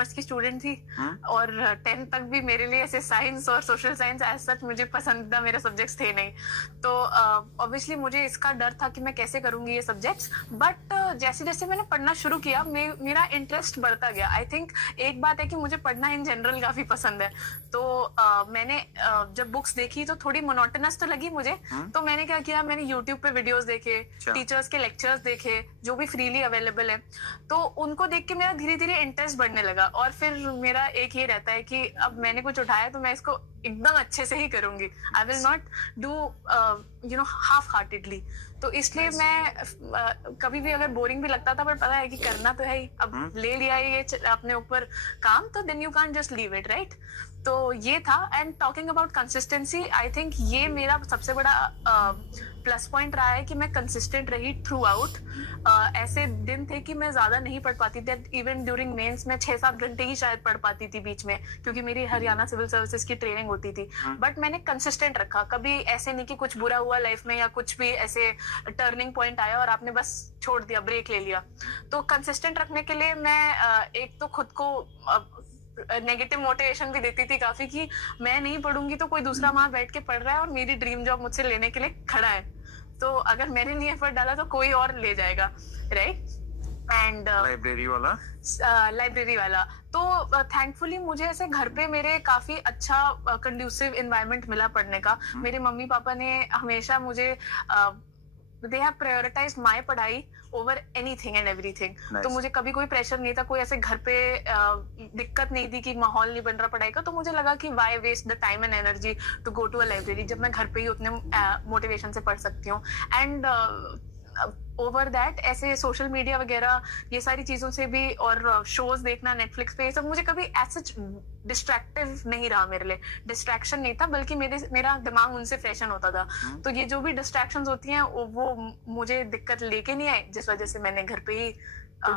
Commerce की student थी और 10th तक भी मेरे लिए ऐसे साइंस और सोशल साइंस एज सच मुझे पसंदीदा मेरे सब्जेक्ट्स थे नहीं। तो ऑब्वियसली मुझे इसका डर था कि मैं कैसे करूंगी ये सब्जेक्ट्स, बट जैसे जैसे मैंने पढ़ना शुरू किया मेरा इंटरेस्ट बढ़ता गया। आई थिंक एक बात है कि मुझे पढ़ना इन जनरल काफी पसंद है, तो मैंने जब बुक्स देखी तो थोड़ी मोनोटोनस तो लगी मुझे, तो मैंने क्या किया, मैंने यूट्यूब पे वीडियोस देखे, टीचर्स के लेक्चर्स देखे जो भी फ्रीली अवेलेबल है, तो उनको देख के मेरा धीरे धीरे इंटरेस्ट बढ़ने लगा। और फिर मेरा एक ये रहता है कि अब मैंने कुछ उठाया तो मैं इसको एकदम अच्छे से ही करूंगी। I will not do half heartedly. तो इसलिए मैं कभी भी अगर बोरिंग भी लगता था, पर पता है कि करना तो है ही, अब ले लिया ये अपने ऊपर काम, तो then you can't just leave it, right. तो ये था। And talking about consistency, I think ये मेरा सबसे बड़ा प्लस पॉइंट रहा है कि मैं कंसिस्टेंट रही थ्रू आउट। ऐसे दिन थे कि मैं ज्यादा नहीं पढ़ पाती थी, इवन ड्यूरिंग मेंस में 6-7 घंटे ही शायद पढ़ पाती थी बीच में, क्योंकि मेरी हरियाणा सिविल सर्विसेज की ट्रेनिंग होती थी। बट मैंने कंसिस्टेंट रखा, कभी ऐसे नहीं कि कुछ बुरा हुआ लाइफ में या कुछ भी ऐसे टर्निंग पॉइंट आया और आपने बस छोड़ दिया, ब्रेक ले लिया। तो कंसिस्टेंट रखने के लिए मैं एक तो खुद को नेगेटिव मोटिवेशन भी देती थी काफी कि मैं नहीं पढ़ूंगी तो कोई दूसरा वहां बैठ के पढ़ रहा है और मेरी ड्रीम जॉब मुझसे लेने के लिए खड़ा है, तो अगर मैंने नहीं एफर्ट डाला तो कोई और ले जाएगा, राइट। एंड लाइब्रेरी वाला तो थैंकफुली मुझे ऐसे घर पे मेरे काफी अच्छा कंड्यूसिव एनवायरनमेंट मिला पढ़ने का। मेरे मम्मी पापा ने हमेशा मुझे दे हैव प्रायोरिटाइज्ड माय पढ़ाई ओवर एनीथिंग एंड एवरीथिंग। तो मुझे कभी कोई प्रेशर नहीं था, कोई ऐसे घर पे दिक्कत नहीं थी कि माहौल नहीं बन रहा पढ़ाई का, तो मुझे लगा कि why waste the time and energy to go to a library जब मैं घर पे ही उतने मोटिवेशन से पढ़ सकती हूँ। एंड ओवर दैट ऐसे सोशल मीडिया वगैरह ये सारी चीजों से भी, और शोज देखना नेटफ्लिक्स पे, ये सब मुझे कभी ऐसे डिस्ट्रैक्टिव नहीं रहा, मेरे लिए डिस्ट्रैक्शन नहीं था, बल्कि मेरा दिमाग उनसे फ्रेशन होता था। तो ये जो भी डिस्ट्रैक्शंस होती हैं वो मुझे दिक्कत लेके नहीं आए, जिस वजह से मैंने घर पे ही तो